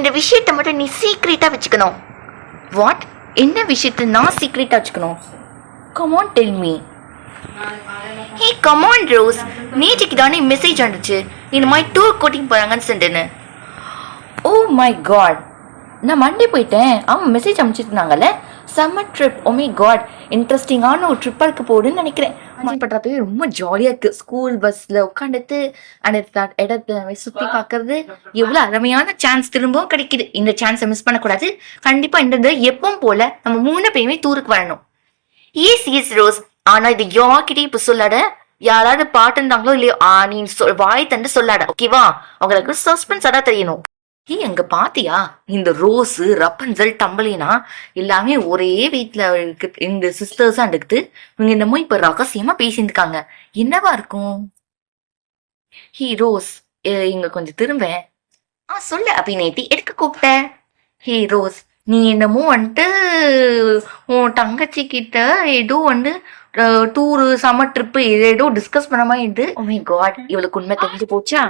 இந்த விஷயத்தை மட்டும் நீ சீக்ரெட்டா வச்சுக்கணும். வாட்? என்ன விஷயத்தை நான் சீக்ரெட்டா வச்சுக்கணும்? Come on tell me. Hey come on Rose, நேற்றுக்கு தானே மெசேஜ் வந்துச்சு இந்த மாதிரி டூர் கூட்டிங் போறாங்கன்னு சொல்லிட்டுன்னு. ஓ மை காட், நான் மண்டே போயிட்டேன். ஆமாம் மெசேஜ் அனுப்பிச்சிருந்தாங்கல்ல, summer trip. Oh my God, இன்ட்ரெஸ்டிங்கான ஒரு ட்ரிப்பாக இருக்க போகுதுன்னு நினைக்கிறேன். பண்றப்பவே ரொம்ப ஜாலியாக இருக்குது. ஸ்கூல் பஸ்ஸில் உட்காந்துட்டு அந்த இடத்த சுற்றி பார்க்கறது எவ்வளோ அருமையான சான்ஸ் திரும்பவும் கிடைக்குது. இந்த சான்ஸை மிஸ் பண்ணக்கூடாது. கண்டிப்பாக இந்த எப்பவும் போல நம்ம 3 பேருமே டூருக்கு வரணும். எஸ் ரோஸ், ஆனால் இது யார்கிட்டயும் இப்போ சொல்லாத. யாராவது பாட்டு இருந்தாங்களோ இல்லையோ நீ வாய் தந்து சொல்லாட, ஓகேவா? அவங்களுக்கு சஸ்பென்ஸாக தான் தெரியணும். அங்க பாத்தியா, இந்த ரோஸு ரப்பன்சல் டம்பலினா எல்லாமே ஒரே வீட்டுல இந்த சிஸ்டர்ஸா இருக்குது. இவங்க என்னமோ இப்ப ரகசியமா பேசியிருக்காங்க. என்னவா இருக்கும்? ரோஸ், இங்க கொஞ்சம் திரும்ப. சொல்லு அபிநேட்டி, எதுக்கு கூப்பிட்ட? ரோஸ், நீ என்னமோ வந்துட்டு உன் தங்கச்சி கிட்ட ஏதோ டூரு சம்மர் ட்ரிப்பு ஏதோ டிஸ்கஸ் பண்ண மாதிரி இது. ஓ மை காட், இவளுக்கு உண்மை தெரிஞ்சு போச்சா?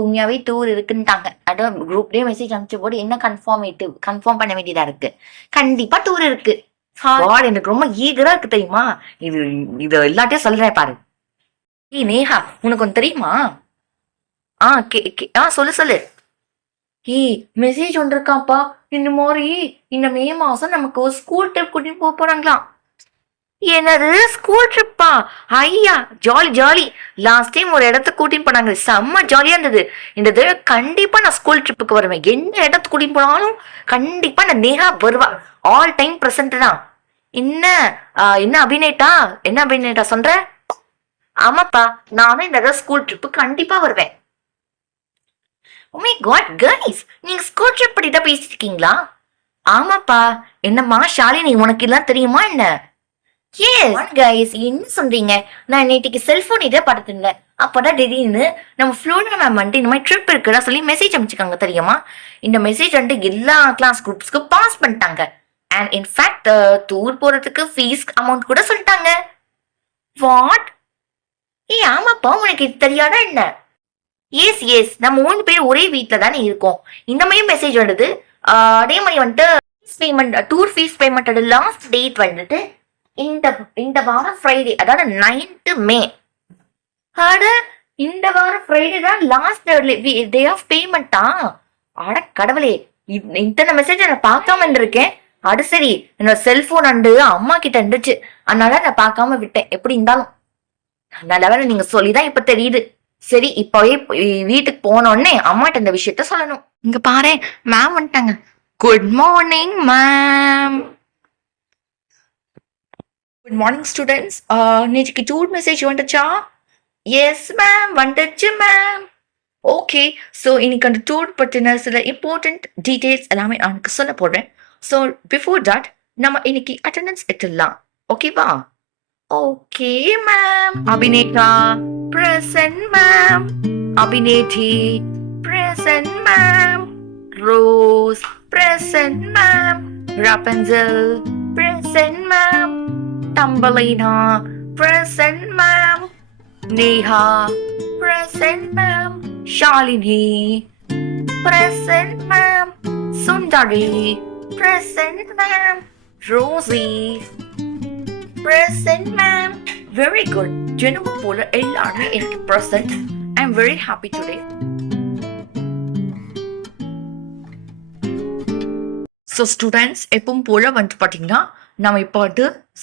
உண்மையாவே டூர் இருக்குன்ட்டாங்க. அதான் குரூப்லயே மெசேஜ் அனுப்பிச்ச போது என்ன கன்ஃபார்ம் பண்ண வேண்டியதா இருக்கு. கண்டிப்பா டூர் இருக்கு. எனக்கு ரொம்ப ஈகரா இருக்கு தெரியுமா? இது எல்லாத்தையும் சொல்றேன் பாரு. நேஹா, உனக்கு ஒன்று தெரியுமா? சொல்லு. மெசேஜ் ஒன்று இருக்காப்பா. இந்த மாதிரி இந்த மே மாசம் நமக்கு ஒரு ஸ்கூல் ட்ரிப் கூட்டிட்டு போறாங்களாம். என்னது ஸ்கூல் ட்ரிப்பா? ஐயா ஜாலி. லாஸ்ட் டைம் ஒரு இடத்துக்கு கூட்டின்னு போனாங்க, செம்ம ஜாலியா இருந்தது. இந்த தடவை கண்டிப்பா நான் ஸ்கூல் ட்ரிப்புக்கு வருவேன். என்ன இடத்துக்கு கூட்டின்னு போனாலும் கண்டிப்பா நான் நேஹா வருவா. ஆல் டைம் பிரசன்ட் தான். என்ன அபிநேட்டா சொல்ற? ஆமாப்பா, நானும் இந்த தடவை ஸ்கூல் ட்ரிப்பு கண்டிப்பா வருவேன். ஓ மை காட் கைஸ், நீங்க ஸ்கூல் ட்ரிப் பத்தி தான் பேசிட்டு இருக்கீங்களா? ஆமாப்பா. என்னம்மா ஷாலினி, உனக்கு எல்லாம் தெரியுமா என்ன? கைஸ், என்ன சொல்றீங்க? நான் நேற்றுக்கு செல்போன் இதே படுத்திருந்தேன். அப்பதான் திடீர்னு நம்ம ஃப்ளோரிடா மேம் இந்த மாதிரி ட்ரிப் இருக்குதா சொல்லி மெசேஜ் அனுப்பிச்சிருக்காங்க தெரியுமா? இந்த மெசேஜ் எல்லா கிளாஸ் குரூப்ஸ்க்கு பாஸ் பண்ணிட்டாங்க. அண்ட் இன்ஃபேக்ட் டூர் போறதுக்கு ஃபீஸ் அமௌண்ட் கூட சொல்லிட்டாங்க. வாட்? ஆமாப்பா, உனக்கு இது தெரியாதா என்ன? எஸ், நம்ம 3 பேர் ஒரே வீட்டுல தானே இருக்கோம். இந்த மாதிரி மெசேஜ் வந்தது. அதே மாதிரி tour fees payment last date வந்துட்டு இந்த வாரம் ஃப்ரைடே, அதாவது 9th மே. இந்த வாரம் ஃப்ரைடே தான் லாஸ்ட் டே ஆஃப் பேமெண்டா? அட கடவுளே, இத்தனை மெசேஜ் நான் பார்க்காம இருந்திருக்கேன். அது சரி, என்னோட செல்போன் அம்மா கிட்ட இருந்துச்சு, அதனால நான் பார்க்காம விட்டேன். எப்படி இருந்தாலும் நல்ல வேலை நீங்க சொல்லிதான் இப்ப தெரியுது. சரி, இப்பவே வீட்டுக்கு போனோடனே அம்மாட்ட இந்த விஷயத்த சொல்லணும். இங்க பாரு, மேம் வந்துட்டாங்க. Good morning ma'am. Good morning students. நேற்றுக்கு டூர் மெசேஜ் வந்துச்சா? எஸ் மேம், வந்துச்சு மேம். ஓகே, ஸோ இன்னைக்கு அந்த டூர் பற்றின சில இம்பார்ட்டன்ட் டீட்டெயில்ஸ் எல்லாமே எனக்கு சொல்ல போடுறேன். ஸோ பிஃபோர் தட் நம்ம இன்னைக்கு அட்டெண்டன்ஸ் எடுத்துடலாம், ஓகேவா? Okay ma'am. அபிநேட்டா பிரசன்ட் மேம். அபிநேட்டி present ma'am. Rose present ma'am. Rapunzel present ma'am. Tambelina present ma'am. Neha present ma'am. Shalini present ma'am. Sundari present ma'am. Rosie present ma'am. Very good. Jennifer போல எல்லாரும் எனக்கு present. I'm very happy today. So students, எப்பவும் போல வந்துட்டு பாத்தீங்கன்னா நம்ம இப்போ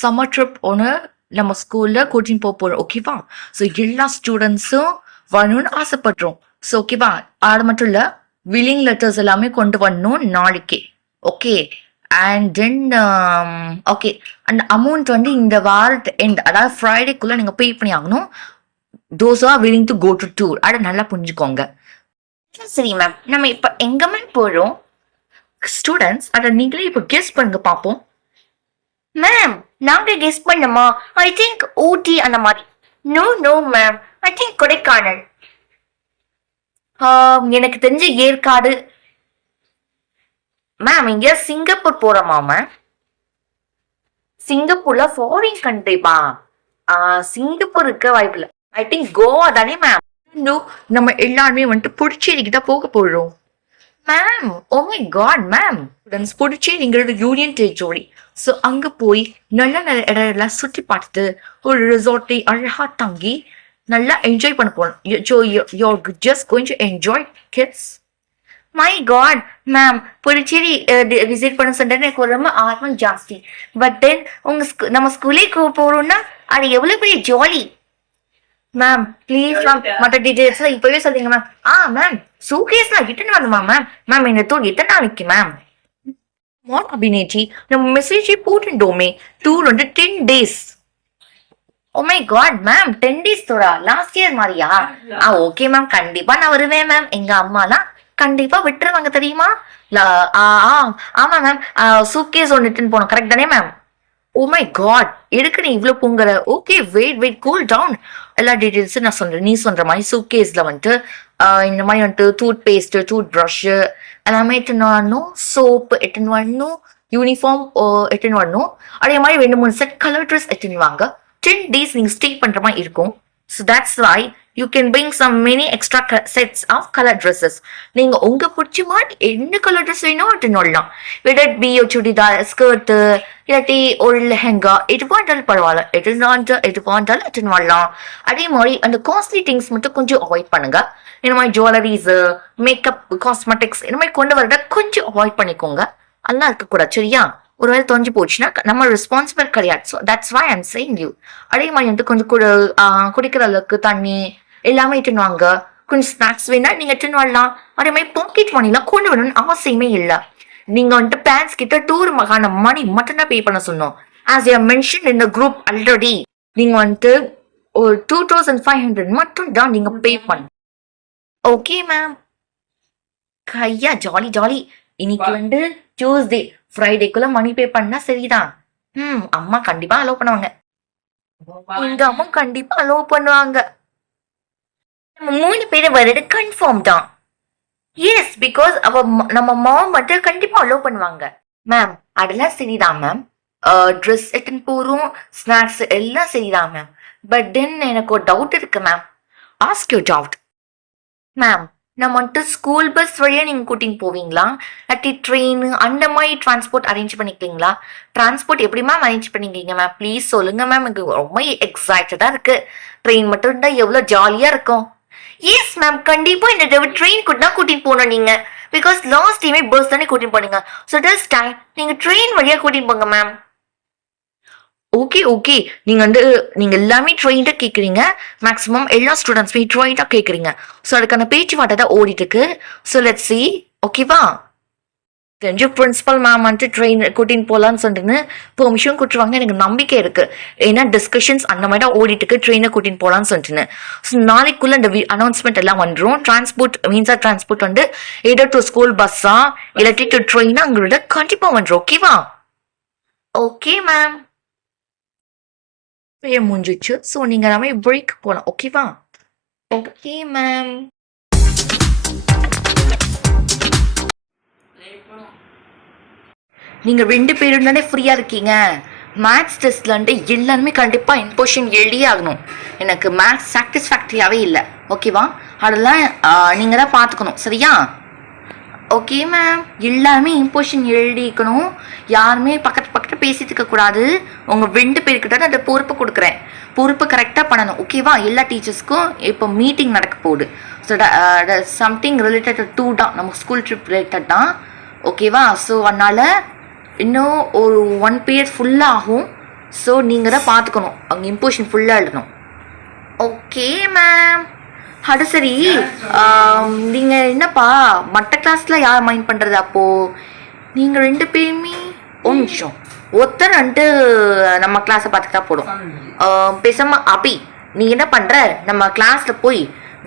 summer trip ஒன்று நம்ம ஸ்கூல்ல கூட்டின்னு போறோம், ஓகேவா? ஸோ எல்லா ஸ்டூடெண்ட்ஸும் வரணும்னு ஆசைப்படுறோம். ஸோ ஓகேவா? அது மட்டும் இல்ல, வில்லிங் லெட்டர்ஸ் எல்லாமே கொண்டு வரணும் நாளைக்கு, ஓகே? அண்ட் தென் ஓகே, அந்த அமௌண்ட் இந்த வாரத்து எண்ட், அதாவது ஃப்ரைடேக்குள்ள நீங்க பே பண்ணி ஆகணும். Those are willing to go to tour. அதை நல்லா புரிஞ்சுக்கோங்க. சரி மேம், நம்ம இப்போ எங்க மேம் போறோம்? ஸ்டூடெண்ட்ஸ், அதை நீங்களே இப்போ கெஸ் பண்ணுங்க பார்ப்போம். மேம், நாங்க கெஸ் பண்ணமா? ஐ திங்க் ஊட்டி அந்த மாதிரி. No ma'am, I think Kodaikanal. எனக்கு தெரிஞ்ச ஏற்காடு. மேம், இங்க சிங்கப்பூர் போறோமா மேம்? சிங்கப்பூர்ல ஃபாரின் கண்ட்ரிப்பா? சிங்கப்பூர் இருக்க வாய்ப்பு இல்லை. ஐ திங்க் கோவா தானே மேம்? நம்ம எல்லாருமே புதுச்சேரிக்கு தான் போக போறோம். Ma'am oh my God ma'am students புதுச்சேரிங்கிறது யூனியன் டெரிட்டரி. ஸோ அங்கே போய் நல்ல நல்ல இடம் எல்லாம் சுற்றி பார்த்து ஒரு ரிசார்ட்டை அழகா தங்கி நல்லா என்ஜாய் பண்ண போகணும். You are just going to enjoy kids. My God ma'am Puducherry visit பண்ண சொல்றது எனக்கு ரொம்ப ஆர்வம் ஜாஸ்தி. பட் தென் நம்ம ஸ்கூலே போறோம்னா அது எவ்வளவு பெரிய ஜாலி. மேம் ப்ளீஸ் மேம் மற்ற டீடைல்ஸ் இப்பவே சொல்றீங்க மேம். மேம் சூகேஸ்லாம் ரிட்டர்ன் வரணுமா மேம்? மேம் இந்த டூர் எத்தனை நாளைக்கு மேம்? அபிநேஜி நம்ம மெசேஜே போட்டுட்டோமே, டூர் வந்து 10 days. Oh my God ma'am 10 days டூரா? லாஸ்ட் இயர் மாதிரியா? ஓகே மேம் கண்டிப்பா நான் வருவேன் மேம். எங்க அம்மாலாம் கண்டிப்பா விட்டுருவாங்க தெரியுமா? ஆமா மேம் சூட்கேஸ் ஒன்று ரிட்டர்ன் போனோம் கரெக்ட் தானே மேம்? ஓ மை காட் எதுக்கு நீ இவ்வளோ பொங்குற? Okay wait cool down. எல்லா டீட்டெயில்ஸும் நான் சொல்றேன். நீ சொல்ற மாதிரி சூட்கேஸ்ல வந்துட்டு இந்த மாதிரி வந்துட்டு டூத் பேஸ்ட், டூத் ப்ரஷ் எல்லாமே எட்டுன்னு வரணும். சோப்பு எட்டுன்னு வரணும். யூனிஃபார்ம் எட்டுன்னு வரணும். அதே மாதிரி 2-3 செட் கலர் ட்ரெஸ் எட்டுன்னு வாங்க. 10 days நீங்க ஸ்டே பண்ற மாதிரி இருக்கும். So that's why you can bring some many extra sets of colour dresses. நீங்க உங்க பிடிச்ச மாதிரி என்ன கலர் ட்ரெஸ் வேணும் எட்டுன்னு வரலாம். விடட் பி சுடிதார், ஸ்கர்ட்டு, இல்லாட்டி ஒரு லெஹங்கா, எதுவாக இருந்தாலும் பரவாயில்ல. எதுவாக இருந்தாலும் எட்டுன்னு வரலாம். அதே மாதிரி அந்த காஸ்ட்லி திங்ஸ் மட்டும் கொஞ்சம் அவாய்ட் பண்ணுங்க. இந்த மாதிரி ஜுவல்லரிஸ், மேக்கப், காஸ்மெட்டிக்ஸ் இந்த மாதிரி கொண்டு வரத கொஞ்சம் அவாய்ட் பண்ணிக்கோங்க. அதெல்லாம் இருக்கக்கூடாது சரியா? ஒருவேளை தொலைஞ்சு போச்சுன்னா நம்ம ரெஸ்பான்சிபிள் கிடையாது. So that's why I'm saying you. அதே மாதிரி வந்து கொஞ்சம் குடிக்கிற அளவுக்கு தண்ணி எல்லாமே இட்டுன்னு வாங்க. கொஞ்சம் ஸ்நாக்ஸ் வேணா நீங்க இட்டுன்னு வரலாம். அதே மாதிரி பாக்கெட் மணிலாம் கொண்டு வரணும்னு அவசியமே இல்லை. நீங்க வந்துட்டு பேரண்ட்ஸ் கிட்ட டூர் மகான மணி மட்டும் தான் பே பண்ண சொன்னோம். As you mention in the group already நீங்க வந்துட்டு ஒரு 2500 மட்டும் தான் நீங்க பே பண்ண. Okay ma'am. கையா ஜாலி ஜாலி. இன்னைக்கு வந்து டியூஸ்டே, ஃப்ரைடேக்குள்ள மணி பே பண்ணா சரிதான். அம்மா கண்டிப்பா அலோவ் பண்ணுவாங்க. எங்க அம்மா கண்டிப்பா அலோவ் பண்ணுவாங்க. நம்ம 3 பேரை வர்றது கன்ஃபார்ம் தான். எஸ் பிகாஸ் நம்ம மாம் மட்டும் கண்டிப்பா அலோவ் பண்ணுவாங்க. மேம் அதெல்லாம் சரிதான் மேம். ட்ரெஸ் எட்டுன்னு போறோம், ஸ்நாக்ஸ் எல்லாம் சரிதான் மேம். பட் தென் எனக்கு ஒரு டவுட் இருக்கு ma'am. Ask you doubt. Ma'am நம்ம வந்துட்டு ஸ்கூல் பஸ் வழியா நீங்க கூட்டின்னு போவீங்களா, இல்லாட்டி ட்ரெயின் அந்த மாதிரி டிரான்ஸ்போர்ட் அரேஞ்ச் பண்ணிக்கிறீங்களா? டிரான்ஸ்போர்ட் எப்படி மேம் அரேஞ்ச் பண்ணிக்கிறீங்க மேம்? ப்ளீஸ் சொல்லுங்க மேம். எனக்கு ரொம்ப எக்ஸைட்டடா இருக்கு. ட்ரெயின் மட்டும் இருந்தா எவ்வளவு ஜாலியா இருக்கும். எஸ் மேம் கண்டிப்பா இந்த தடவை ட்ரெயின் தான் கூட்டின்னு போனோம் நீங்க. பிகாஸ் லாஸ்ட் டைமே பஸ் தானே கூட்டின்னு போனீங்க. ஸோ திஸ் டைம் நீங்க ட்ரெயின் வழியா கூட்டின்னு போங்க மேம். ஓகே நீங்க எல்லாமே ட்ரெயின்டா கேக்குறீங்க. மேக்ஸிமம் எல்லா ஸ்டூடெண்ட்ஸுமே ட்ரெயின்டா கேக்குறீங்க. ஸோ அதுக்கான பேச்சுவார்த்தை தான் ஓடிட்டு இருக்கு. ஸோ லெட்ஸ் சி ஓகேவா? தெரிஞ்ச பிரின்சிபல் மேம் வந்துட்டு ட்ரெயின் கூட்டின்னு போகலான்னு சொல்லிட்டு பெர்மிஷன் கொடுத்துருவாங்க. எனக்கு நம்பிக்கை இருக்கு. ஏன்னா டிஸ்கஷன்ஸ் அந்த மாதிரி தான் ஓடிட்டு இருக்கு. ட்ரெயினை கூட்டின்னு போகலான்னு சொல்லிட்டு. ஸோ நாளைக்குள்ள இந்த அனௌன்ஸ்மெண்ட் எல்லாம் வந்துடும். டிரான்ஸ்போர்ட் வந்து எதர் டு ஸ்கூல் பஸ்ஸா இல்லாட்டி டு ட்ரெயினா அங்களோட கண்டிப்பா வந்துடும். ஓகேவா? Okay ma'am. பேர் முடிஞ்சிச்சு. ஸோ நீங்க எல்லாமே பிரேக் போகலாம். ஓகேவா? Okay ma'am. நீங்க 2 பேரும் தானே ஃப்ரீயா இருக்கீங்க. மேத்ஸ் டெஸ்ட்ல எல்லாருமே கண்டிப்பா இம்போஷன் எழுதியே ஆகணும். எனக்கு மேத்ஸ் சாட்டிஸ்ஃபேக்டரியாவே இல்லை. ஓகேவா? அதெல்லாம் நீங்க தான் பார்த்துக்கணும் சரியா? Okay ma'am. எல்லாருமே இம்போஷன் எழுதிக்கணும். யாருமே பக்கத்து பேசிட்டு இருக்கக்கூடாது. உங்க 2 பேருக்கிட்ட அந்த பொறுப்பை கொடுக்குறேன். பொறுப்பு கரெக்டாக பண்ணணும். ஓகேவா? எல்லா டீச்சர்ஸ்க்கும் இப்போ மீட்டிங் நடக்க போகுது. ஸோ சம்திங் ரிலேட்டட் டு தான், நம்ம ஸ்கூல் ட்ரிப் ரிலேட்டட் தான். ஓகேவா? ஸோ அதனால் இன்னும் ஒரு 1 period ஃபுல்லாக ஆகும். ஸோ நீங்கள் தான் பார்த்துக்கணும். அங்கே இம்போஷன் ஃபுல்லாக எழுதணும். Okay ma'am. அது சரி, நீங்கள் என்னப்பா மற்ற கிளாஸில் யார் மைண்ட் பண்ணுறது? அப்போது நீங்கள் 2 பேருமே ஒரு நிமிஷம் ஒருத்தர் வந்துட்டு நம்ம கிளாஸை பார்த்துக்கிட்டா போடும். பேசாமல் அபி நீ என்ன பண்ணுற, நம்ம கிளாஸில் போய்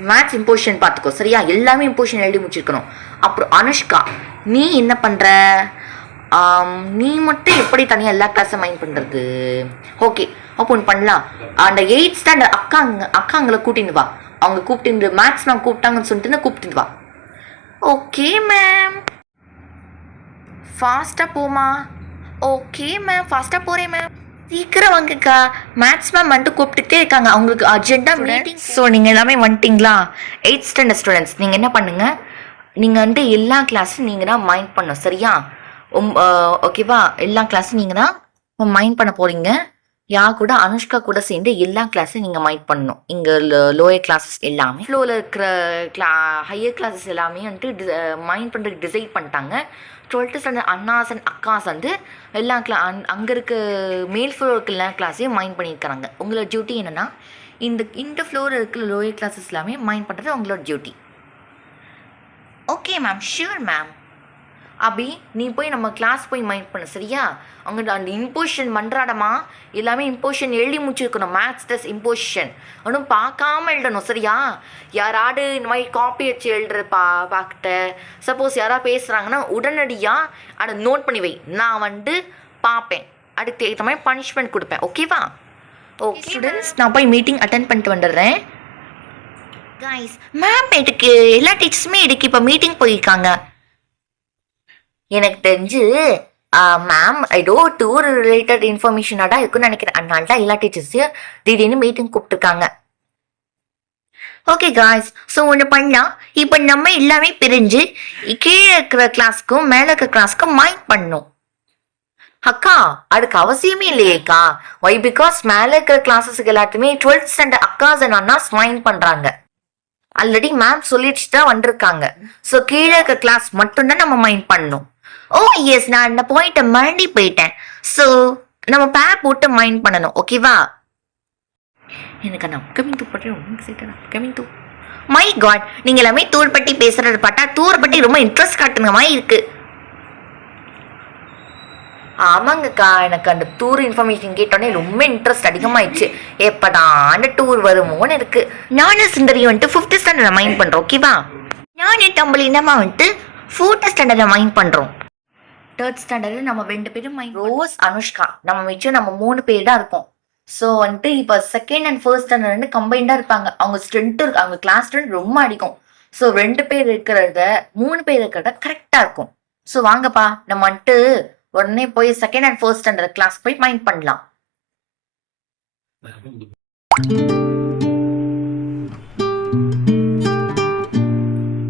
மேத்ஸ் இம்போஷன் பார்த்துக்கோ சரியா? எல்லாமே இம்போஷன் எழுதி முடிச்சிருக்கணும். அப்புறம் அனுஷ்கா நீ என்ன பண்ணுற? நீ மட்டும் எப்படி தனியாக எல்லா கிளாஸும் மைண்ட் பண்ணுறது? ஓகே அப்போ ஒன்று பண்ணலாம். அந்த 8th standard அக்காங்களை கூட்டின்னு வா. அவங்க கூப்பிட்டு மேத்ஸ் மேம் கூப்பிட்டாங்கன்னு சொல்லிட்டு கூப்பிட்டு வா. Okay ma'am. ஃபாஸ்ட்டாக போமா? ஓகே மேம் ஃபாஸ்ட்டாக போகிறேன் மேம். சீக்கிரம் வாங்கக்கா. மேத்ஸ் மேம் வந்துட்டு கூப்பிட்டுட்டே இருக்காங்க. அவங்களுக்கு அர்ஜென்ட்டாக மீட்டிங். ஸோ நீங்கள் எல்லாமே வந்துட்டிங்களா? 8th standard ஸ்டூடெண்ட்ஸ் நீங்கள் என்ன பண்ணுங்கள், நீங்கள் வந்துட்டு எல்லா கிளாஸும் நீங்கள் தான் மைண்ட் பண்ணணும், சரியா? ஓகேவா? எல்லா கிளாஸும் நீங்கள் தான் மைண்ட் பண்ண போகிறீங்க. யார் கூட? அனுஷ்கா கூட சேர்ந்து எல்லா கிளாஸும் நீங்கள் மைண்ட் பண்ணணும். இங்கே லோயர் கிளாஸஸ் எல்லாமே, ஃப்ளோவில் இருக்கிற ஹையர் கிளாஸஸ் எல்லாமே வந்துட்டு மைண்ட் பண்ணுறதுக்கு டிசைட் பண்ணிட்டாங்க. 12th ஸ்டாண்டர்ட் அண்ணாஸ் அண்ட் அக்காஸ் வந்து எல்லா அங்கே இருக்க மேல் ஃப்ளோர் இருக்க எல்லா கிளாஸையும் மைண்ட் பண்ணியிருக்கிறாங்க. உங்களோட டியூட்டி என்னென்னா இந்த ஃப்ளோர் இருக்கிற லோயர் கிளாஸஸ் எல்லாமே மைண்ட் பண்ணுறது உங்களோட duty. Okay ma'am, sure ma'am. Abhi, நீ போய் நம்ம கிளாஸ் போய் மைண்ட் பண்ணு, சரியா? அவங்க அந்த இம்போஷன் மன்றாடமா எல்லாமே இம்போஷன் எழுதி முடிச்சிருக்கணும். மேத்ஸ் டெஸ்ட் இம்போஷன் ஒன்றும் பார்க்காம எழுதணும், சரியா? யாராவது இந்த மாதிரி காப்பி வச்சு எழுதுற பார்க்கிட்ட சப்போஸ் யாராவது பேசுகிறாங்கன்னா உடனடியாக அதை நோட் பண்ணி வை. நான் வந்து பார்ப்பேன், அதுக்கு ஏற்ற மாதிரி பனிஷ்மெண்ட் கொடுப்பேன், ஓகேவா? ஓகே ஸ்டூடெண்ட்ஸ், நான் போய் மீட்டிங் அட்டென்ட் பண்ணிட்டு வந்துடுறேன். கைஸ், மேம் இதுக்கு எல்லா டீச்சர்ஸுமே இதுக்கு இப்போ மீட்டிங் போயிருக்காங்க. எனக்கு தெரிஞ்சு மேம் ஏதோ டூர் ரிலேட்டட் இன்ஃபர்மேஷனாக தான் இருக்குன்னு நினைக்கிறேன். அதனால தான் எல்லா டீச்சர்ஸையும் திடீர்னு மீட்டிங் கூப்பிட்டுருக்காங்க. ஓகே காய்ஸ், ஸோ ஒன்று பண்ணலாம். இப்போ நம்ம எல்லாமே பிரிஞ்சு கீழே இருக்கிற கிளாஸ்க்கும் மேலே இருக்கிற கிளாஸ்க்கும் மைண்ட் பண்ணணும். அக்கா, அதுக்கு அவசியமே இல்லையேக்கா. ஒய்? பிகாஸ் மேலே இருக்கிற கிளாஸஸுக்கு எல்லாத்துமே 12th ஸ்டாண்டர்ட் அக்காஸ் அண்ட் அண்ணாஸ் மைண்ட் பண்ணுறாங்க. ஆல்ரெடி மேம் சொல்லிட்டு தான் வந்திருக்காங்க. ஸோ கீழே இருக்க கிளாஸ் மட்டும்தான் நம்ம மைண்ட் பண்ணணும். ஓ எஸ், நான் அந்த பாயிண்ட்டை மறந்து போயிட்டேன். ஸோ நம்ம பேர் போட்டு மைண்ட் பண்ணணும், ஓகேவா? எனக்கு அந்த அப்கமிங் டூ பற்றி ரொம்ப excited. Upcoming tour, my god, நீங்கள் எல்லாமே தூர் பற்றி பேசுறது பார்த்தா தூர் பற்றி ரொம்ப இன்ட்ரெஸ்ட் காட்டுங்க மாதிரி இருக்கு. ஆமாங்கக்கா, எனக்கு அந்த டூர் இன்ஃபர்மேஷன் கேட்டோடனே ரொம்ப இன்ட்ரெஸ்ட் அதிகமாகிடுச்சு. எப்போதான் அந்த டூர் வருமோன்னு இருக்கு. நானும் சுந்தரி வந்துட்டு 5th ஸ்டாண்டர்ட் மைண்ட் பண்ணுறோம், ஓகேவா? நானும் தம்பளி நம்ம வந்துட்டு 4th ஸ்டாண்டர்ட் மைண்ட் பண்ணுறோம். 3rd ஸ்டாண்டர்டில் நம்ம 2 பேரும் மைண்ட், ரோஸ், அனுஷ்கா, நம்ம மிச்சம் நம்ம 3 பேர் தான் இருப்போம். ஸோ வந்துட்டு இப்போ 2nd and 1st ஸ்டாண்டர்ட் வந்து கம்பைண்டாக இருப்பாங்க. அவங்க ஸ்ட்ரென்த்து இருக்கு, அவங்க கிளாஸ் ஸ்ட்ரென்த் ரொம்ப அடிக்கும். ஸோ 2 பேர் இருக்கிறத 3 பேர் இருக்கிறத கரெக்டாக இருக்கும். ஸோ வாங்கப்பா, நம்ம வந்துட்டு உடனே போய் 2nd and 1st standard class போய் மைண்ட் பண்ணலாம்.